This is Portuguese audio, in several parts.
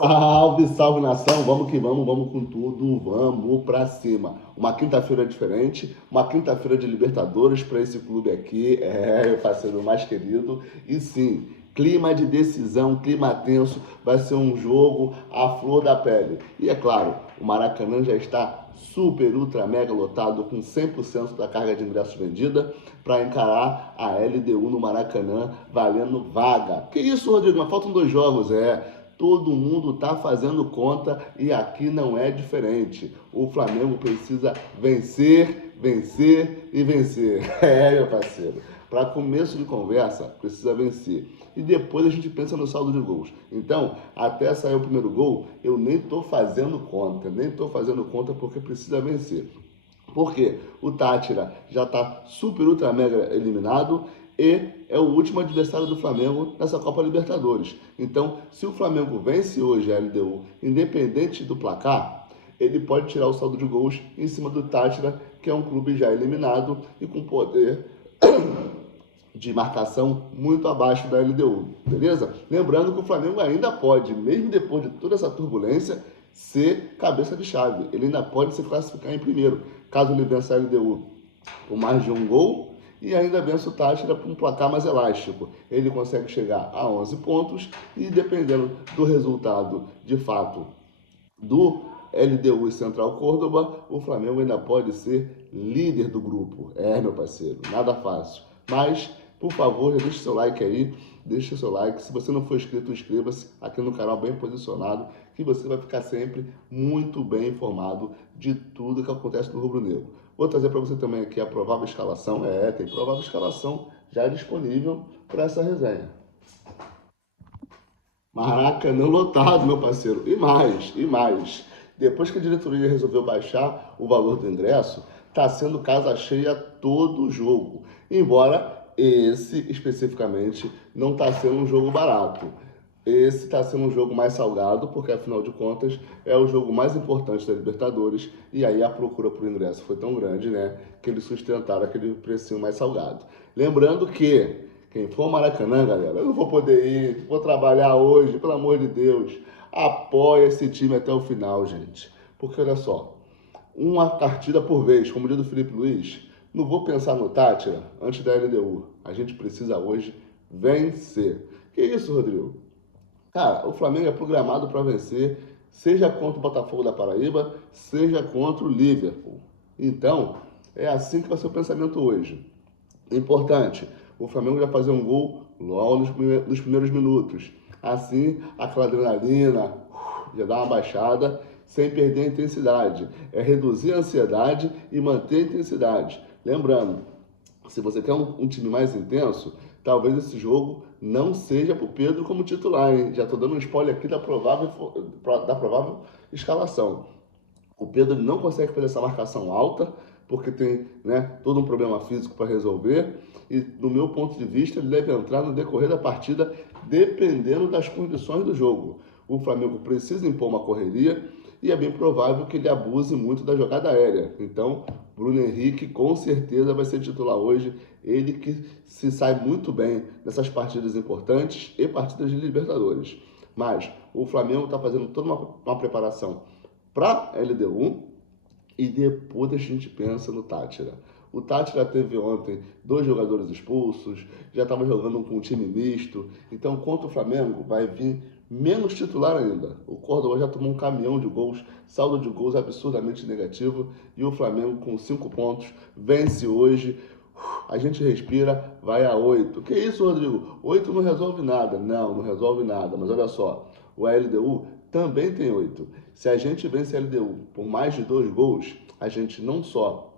Salve, salve nação, vamos que vamos com tudo, vamos pra cima. Uma quinta-feira diferente, uma quinta-feira de Libertadores para esse clube aqui, meu parceiro mais querido. E sim, clima de decisão, clima tenso, vai ser um jogo à flor da pele. E é claro, o Maracanã já está super, ultra, mega lotado, com 100% da carga de ingressos vendida, para encarar a LDU no Maracanã, valendo vaga. Que isso, Rodrigo? Mas faltam 2 jogos, Todo mundo está fazendo conta e aqui não é diferente. O Flamengo precisa vencer, vencer e vencer. Meu parceiro. Para começo de conversa, precisa vencer. E depois a gente pensa no saldo de gols. Então, até sair o primeiro gol, eu nem estou fazendo conta porque precisa vencer. Porque o Tátira já está super, ultra, mega eliminado e é o último adversário do Flamengo nessa Copa Libertadores. Então, se o Flamengo vence hoje a LDU, independente do placar, ele pode tirar o saldo de gols em cima do Tátira, que é um clube já eliminado e com poder de marcação muito abaixo da LDU, beleza? Lembrando que o Flamengo ainda pode, mesmo depois de toda essa turbulência, ser cabeça de chave. Ele ainda pode se classificar em primeiro, caso ele vença a LDU por mais de um gol e ainda vença o Táchira por um placar mais elástico. Ele consegue chegar a 11 pontos e, dependendo do resultado de fato do LDU e Central Córdoba, o Flamengo ainda pode ser líder do grupo. Meu parceiro, nada fácil. Mas, por favor, deixe seu like aí, deixe seu like. Se você não for inscrito, inscreva-se aqui no canal bem posicionado, que você vai ficar sempre muito bem informado de tudo que acontece no Rubro Negro. Vou trazer para você também aqui a provável escalação. Tem provável escalação já disponível para essa resenha. Maracanã lotado, meu parceiro. E mais. Depois que a diretoria resolveu baixar o valor do ingresso, está sendo casa cheia todo jogo. Embora esse, especificamente, não está sendo um jogo barato. Esse está sendo um jogo mais salgado, porque, afinal de contas, é o jogo mais importante da Libertadores. E aí a procura por ingresso foi tão grande, né, que eles sustentaram aquele precinho mais salgado. Lembrando que quem for ao Maracanã, galera, eu não vou poder ir, vou trabalhar hoje, pelo amor de Deus. Apoia esse time até o final, gente. Porque olha só, uma partida por vez, como diz o Felipe Luiz, não vou pensar no Tátira antes da LDU. A gente precisa hoje vencer. Que isso, Rodrigo? Cara, o Flamengo é programado para vencer, seja contra o Botafogo da Paraíba, seja contra o Liverpool. Então, é assim que vai ser o pensamento hoje. Importante, o Flamengo já fazer um gol logo nos primeiros minutos. Assim, aquela adrenalina já dá uma baixada sem perder a intensidade. É reduzir a ansiedade e manter a intensidade. Lembrando, se você quer um time mais intenso, talvez esse jogo não seja para o Pedro como titular, hein? Já estou dando um spoiler aqui da provável escalação. O Pedro não consegue fazer essa marcação alta, porque tem, todo um problema físico para resolver. E, do meu ponto de vista, ele deve entrar no decorrer da partida, dependendo das condições do jogo. O Flamengo precisa impor uma correria e é bem provável que ele abuse muito da jogada aérea. Então, Bruno Henrique com certeza vai ser titular hoje. Ele que se sai muito bem nessas partidas importantes e partidas de Libertadores. Mas o Flamengo está fazendo toda uma preparação para LDU e depois a gente pensa no Tátira. O Tátira teve ontem 2 jogadores expulsos, já estava jogando com um time misto, então contra o Flamengo vai vir menos titular ainda. O Córdoba já tomou um caminhão de gols, saldo de gols absurdamente negativo, e o Flamengo com 5 pontos vence hoje. A gente respira, vai a 8. Que isso, Rodrigo? 8 não resolve nada. Não resolve nada, mas olha só, o LDU também tem 8. Se a gente vence a LDU por mais de 2 gols, a gente não só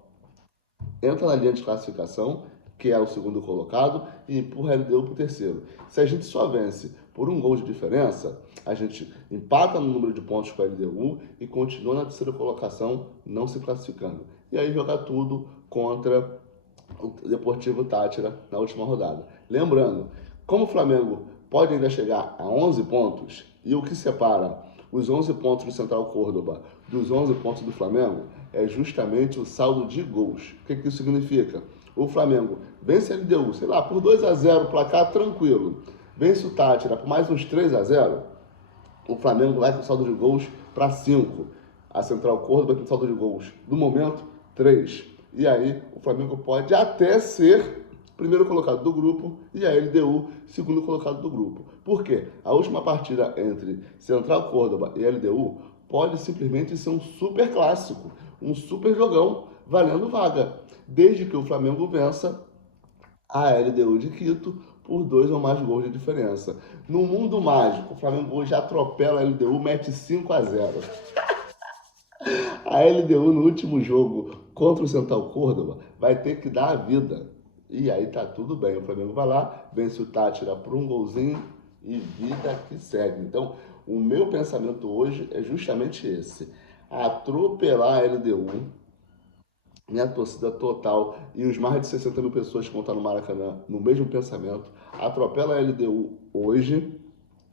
entra na linha de classificação, que é o segundo colocado, e empurra a LDU para o terceiro. Se a gente só vence por 1 gol de diferença, a gente empata no número de pontos com a LDU e continua na terceira colocação, não se classificando. E aí jogar tudo contra o Deportivo Tátira na última rodada. Lembrando, como o Flamengo pode ainda chegar a 11 pontos, e o que separa os 11 pontos do Central Córdoba dos 11 pontos do Flamengo é justamente o saldo de gols. O que isso significa? O Flamengo vence a LDU, sei lá, por 2-0, placar tranquilo. Vence o Tátira por mais uns 3-0. o Flamengo vai com saldo de gols para 5. A Central Córdoba tem saldo de gols, no momento, 3. E aí o Flamengo pode até ser primeiro colocado do grupo e a LDU segundo colocado do grupo. Por quê? A última partida entre Central Córdoba e LDU pode simplesmente ser um super clássico, um super jogão valendo vaga, desde que o Flamengo vença a LDU de Quito por 2 ou mais gols de diferença. No mundo mágico, o Flamengo hoje atropela a LDU, mete 5-0. A LDU no último jogo contra o Central Córdoba vai ter que dar a vida. E aí tá tudo bem. O Flamengo vai lá, vence o Tátira por um golzinho e vida que segue. Então, o meu pensamento hoje é justamente esse: atropelar a LDU, minha torcida total e os mais de 60 mil pessoas que vão estar no Maracanã no mesmo pensamento. Atropela a LDU hoje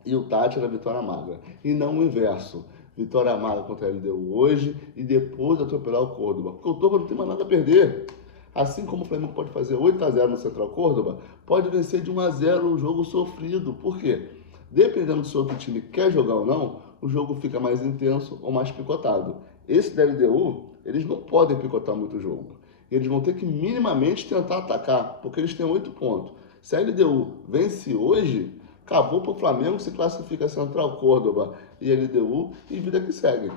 e o Tátira Vitória Magra. E não o inverso. Vitória Magra contra a LDU hoje e depois atropelar o Córdoba. Porque o Córdoba não tem mais nada a perder. Assim como o Flamengo pode fazer 8-0 no Central Córdoba, pode vencer de 1-0 um jogo sofrido. Por quê? Dependendo se o outro time quer jogar ou não, o jogo fica mais intenso ou mais picotado. Esse da LDU, eles não podem picotar muito o jogo. Eles vão ter que minimamente tentar atacar, porque eles têm 8 pontos. Se a LDU vence hoje, acabou para o Flamengo, se classifica Central Córdoba e LDU e vida que segue.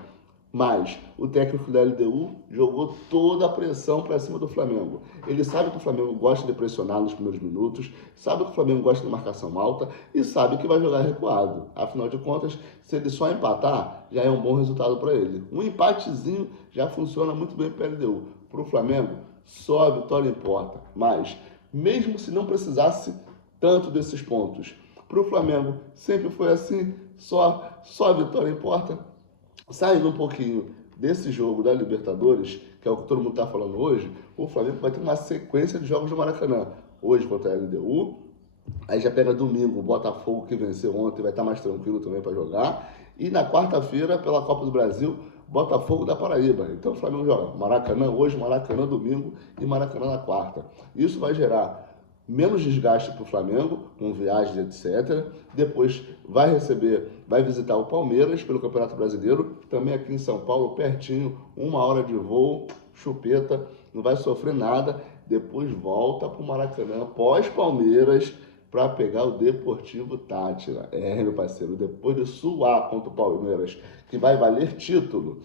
Mas o técnico da LDU jogou toda a pressão para cima do Flamengo. Ele sabe que o Flamengo gosta de pressionar nos primeiros minutos, sabe que o Flamengo gosta de marcação alta e sabe que vai jogar recuado. Afinal de contas, se ele só empatar, já é um bom resultado para ele. Um empatezinho já funciona muito bem para a LDU. Para o Flamengo, só a vitória importa. Mas, mesmo se não precisasse tanto desses pontos, para o Flamengo sempre foi assim, só a vitória importa. Saindo um pouquinho desse jogo da Libertadores, que é o que todo mundo está falando hoje, o Flamengo vai ter uma sequência de jogos no Maracanã. Hoje contra a LDU, aí já pega domingo o Botafogo, que venceu ontem, vai estar mais tranquilo também para jogar. E na quarta-feira, pela Copa do Brasil, Botafogo da Paraíba. Então o Flamengo joga Maracanã hoje, Maracanã domingo e Maracanã na quarta. Isso vai gerar menos desgaste para o Flamengo, com viagens, etc. Depois vai visitar o Palmeiras pelo Campeonato Brasileiro, também aqui em São Paulo, pertinho, 1 hora de voo, chupeta, não vai sofrer nada. Depois volta para o Maracanã, pós-Palmeiras, para pegar o Deportivo Tátira. É, meu parceiro, depois de suar contra o Palmeiras, que vai valer título,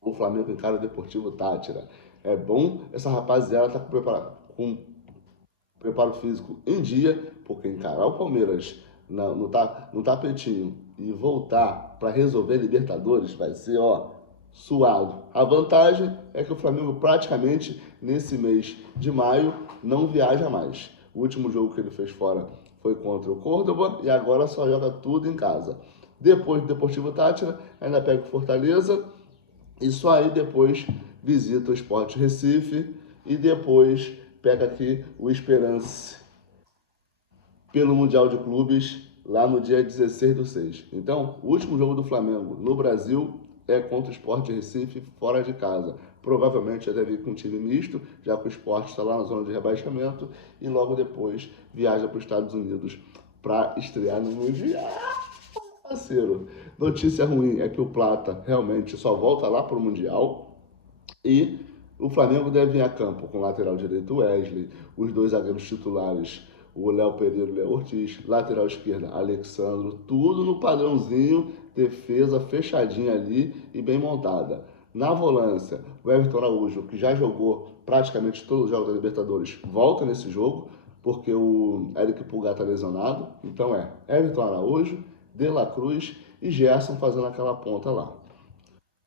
o Flamengo encara o Deportivo Tátira. É bom essa rapaziada estar com preparo físico em dia, porque encarar o Palmeiras no tapetinho e voltar para resolver Libertadores vai ser, ó, suado. A vantagem é que o Flamengo praticamente nesse mês de maio não viaja mais. O último jogo que ele fez fora foi contra o Córdoba e agora só joga tudo em casa. Depois do Deportivo Tátira, ainda pega o Fortaleza e só aí depois visita o Sport Recife e depois pega aqui o Esperance pelo Mundial de Clubes lá no dia 16/6. Então, o último jogo do Flamengo no Brasil é contra o Sport Recife fora de casa. Provavelmente já deve ir com um time misto, já que o Sport está lá na zona de rebaixamento e logo depois viaja para os Estados Unidos para estrear no Mundial. Parceiro, notícia ruim é que o Plata realmente só volta lá para o Mundial e o Flamengo deve vir a campo com o lateral direito Wesley, os 2 zagueiros titulares, o Léo Pereira e o Léo Ortiz, lateral esquerda Alexandro, tudo no padrãozinho, defesa fechadinha ali e bem montada. Na volância, o Everton Araújo, que já jogou praticamente todos os jogos da Libertadores, volta nesse jogo, porque o Eric Pulgar está lesionado. Então é Everton Araújo, De La Cruz e Gerson fazendo aquela ponta lá.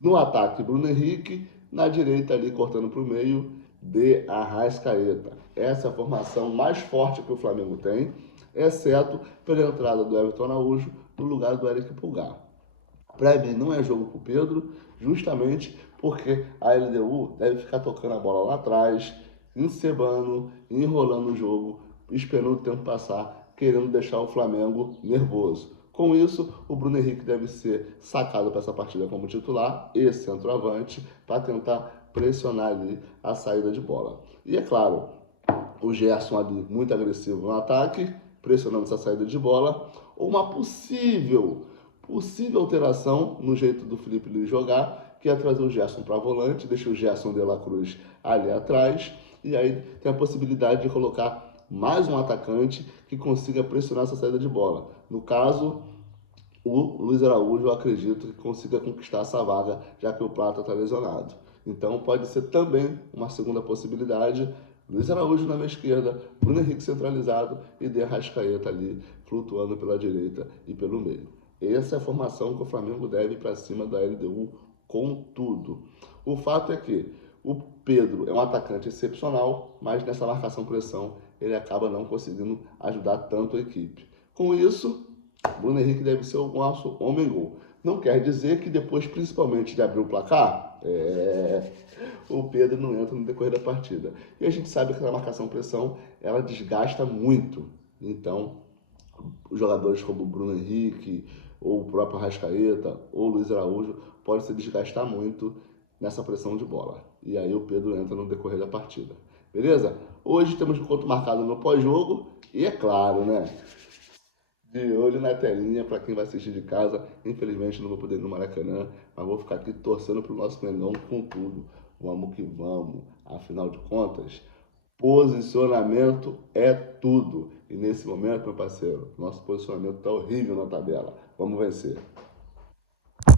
No ataque, Bruno Henrique, na direita ali cortando para o meio, de Arrascaeta. Essa é a formação mais forte que o Flamengo tem, exceto pela entrada do Everton Araújo no lugar do Eric Pulgar. Para mim não é jogo para o Pedro, justamente porque a LDU deve ficar tocando a bola lá atrás, encebando, enrolando o jogo, esperando o tempo passar, querendo deixar o Flamengo nervoso. Com isso, o Bruno Henrique deve ser sacado para essa partida como titular e centroavante para tentar pressionar ali a saída de bola. E é claro, o Gerson ali muito agressivo no ataque, pressionando essa saída de bola, ou uma possível Possível alteração no jeito do Felipe Luiz jogar, que é trazer o Gerson para volante, deixa o Gerson de la Cruz ali atrás, e aí tem a possibilidade de colocar mais um atacante que consiga pressionar essa saída de bola. No caso, o Luiz Araújo, eu acredito que consiga conquistar essa vaga, já que o Plata está lesionado. Então pode ser também uma segunda possibilidade. Luiz Araújo na minha esquerda, Bruno Henrique centralizado e De Arrascaeta ali flutuando pela direita e pelo meio. Essa é a formação que o Flamengo deve ir para cima da LDU com tudo. O fato é que o Pedro é um atacante excepcional, mas nessa marcação-pressão ele acaba não conseguindo ajudar tanto a equipe. Com isso, Bruno Henrique deve ser o nosso homem-gol. Não quer dizer que depois, principalmente de abrir o placar, o Pedro não entra no decorrer da partida. E a gente sabe que a marcação-pressão, ela desgasta muito. Então, os jogadores como o Bruno Henrique, ou o próprio Arrascaeta, ou o Luiz Araújo, podem se desgastar muito nessa pressão de bola. E aí o Pedro entra no decorrer da partida. Beleza? Hoje temos encontro marcado no pós-jogo. E é claro, né? De olho na telinha para quem vai assistir de casa. Infelizmente não vou poder ir no Maracanã, mas vou ficar aqui torcendo para o nosso Mengão com tudo. Vamos que vamos. Afinal de contas, posicionamento é tudo. E nesse momento, meu parceiro, nosso posicionamento está horrível na tabela. Vamos vencer.